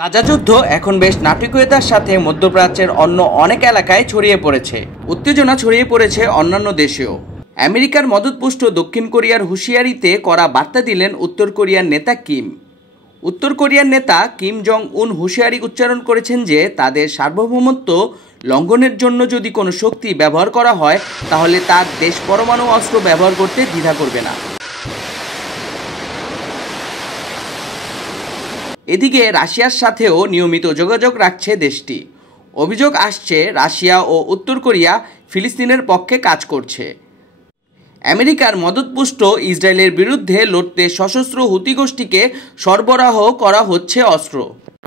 গাজা যুদ্ধ এখন বেশ নাটকীয়তার সাথে মধ্যপ্রাচ্যের অন্য অনেক এলাকায় ছড়িয়ে পড়েছে। উত্তেজনা ছড়িয়ে পড়েছে অন্যান্য দেশেও। আমেরিকার মদতপুষ্ট দক্ষিণ কোরিয়ার হুঁশিয়ারিতে কড়া বার্তা দিলেন উত্তর কোরিয়ার নেতা কিম। উত্তর কোরিয়ার নেতা কিম জং উন হুঁশিয়ারি উচ্চারণ করেছেন যে তাদের সার্বভৌমত্ব লঙ্ঘনের জন্য যদি কোনো শক্তি ব্যবহার করা হয় তাহলে তার দেশ পরমাণু অস্ত্র ব্যবহার করতে দ্বিধা করবে না। এদিকে রাশিয়ার সাথেও নিয়মিত যোগাযোগ রাখছে দেশটি। অভিযোগ আসছে রাশিয়া ও উত্তর কোরিয়া ফিলিস্তিনের পক্ষে কাজ করছে। আমেরিকার মদতপুষ্ট ইসরায়েলের বিরুদ্ধে লড়তে সশস্ত্র হুতি গোষ্ঠীকে সরবরাহ করা হচ্ছে অস্ত্র।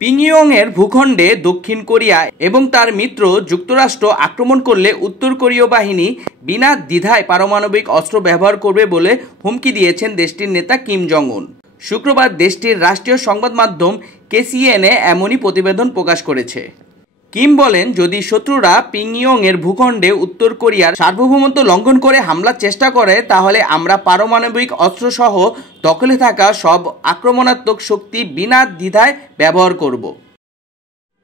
পিংইয়ংয়ের ভূখণ্ডে দক্ষিণ কোরিয়া এবং তার মিত্র যুক্তরাষ্ট্র আক্রমণ করলে উত্তর কোরীয় বাহিনী বিনা দ্বিধায় পারমাণবিক অস্ত্র ব্যবহার করবে বলে হুমকি দিয়েছেন দেশটির নেতা কিম জং উন। শুক্রবার দেশটির রাষ্ট্রীয় সংবাদ মাধ্যম কেসিএনএ এমনই প্রতিবেদন প্রকাশ করেছে। কিম বলেন, যদি শত্রুরা পিংইয়ংয়ের ভূখণ্ডে উত্তর কোরিয়ার সার্বভৌমত্ব লঙ্ঘন করে হামলার চেষ্টা করে তাহলে আমরা পারমাণবিক অস্ত্রসহ দখলে থাকা সব আক্রমণাত্মক শক্তি বিনা দ্বিধায় ব্যবহার করব।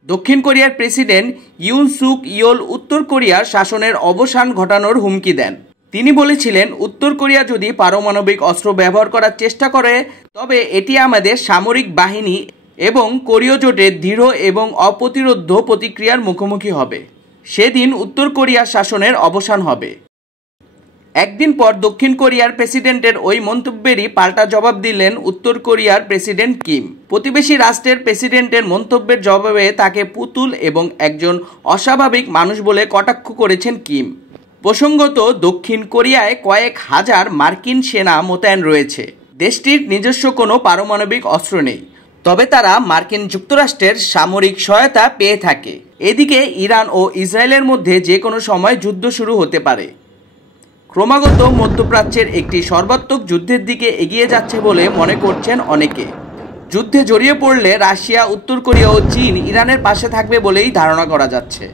দক্ষিণ কোরিয়ার প্রেসিডেন্ট ইউন সুক ইয়োল উত্তর কোরিয়ার শাসনের অবসান ঘটানোর হুমকি দেন। তিনি বলেছিলেন, উত্তর কোরিয়া যদি পারমাণবিক অস্ত্র ব্যবহার করার চেষ্টা করে তবে এটি আমাদের সামরিক বাহিনী এবং কোরীয় জোটের দৃঢ় এবং অপ্রতিরোধ্য প্রতিক্রিয়ার মুখোমুখি হবে। সেদিন উত্তর কোরিয়ার শাসনের অবসান হবে। একদিন পর দক্ষিণ কোরিয়ার প্রেসিডেন্টের ওই মন্তব্যেরই পাল্টা জবাব দিলেন উত্তর কোরিয়ার প্রেসিডেন্ট কিম। প্রতিবেশী রাষ্ট্রের প্রেসিডেন্টের মন্তব্যের জবাবে তাকে পুতুল এবং একজন অস্বাভাবিক মানুষ বলে কটাক্ষ করেছেন কিম। প্রসঙ্গত, দক্ষিণ কোরিয়ায় কয়েক হাজার মার্কিন সেনা মোতায়েন রয়েছে। দেশটির নিজস্ব কোনো পারমাণবিক অস্ত্র নেই, তবে তারা মার্কিন যুক্তরাষ্ট্রের সামরিক সহায়তা পেয়ে থাকে। এদিকে ইরান ও ইসরায়েলের মধ্যে যে কোনো সময় যুদ্ধ শুরু হতে পারে। ক্রমাগত মধ্যপ্রাচ্যের একটি সর্বাত্মক যুদ্ধের দিকে এগিয়ে যাচ্ছে বলে মনে করছেন অনেকে। যুদ্ধে জড়িয়ে পড়লে রাশিয়া, উত্তর কোরিয়া ও চীন ইরানের পাশে থাকবে বলেই ধারণা করা যাচ্ছে।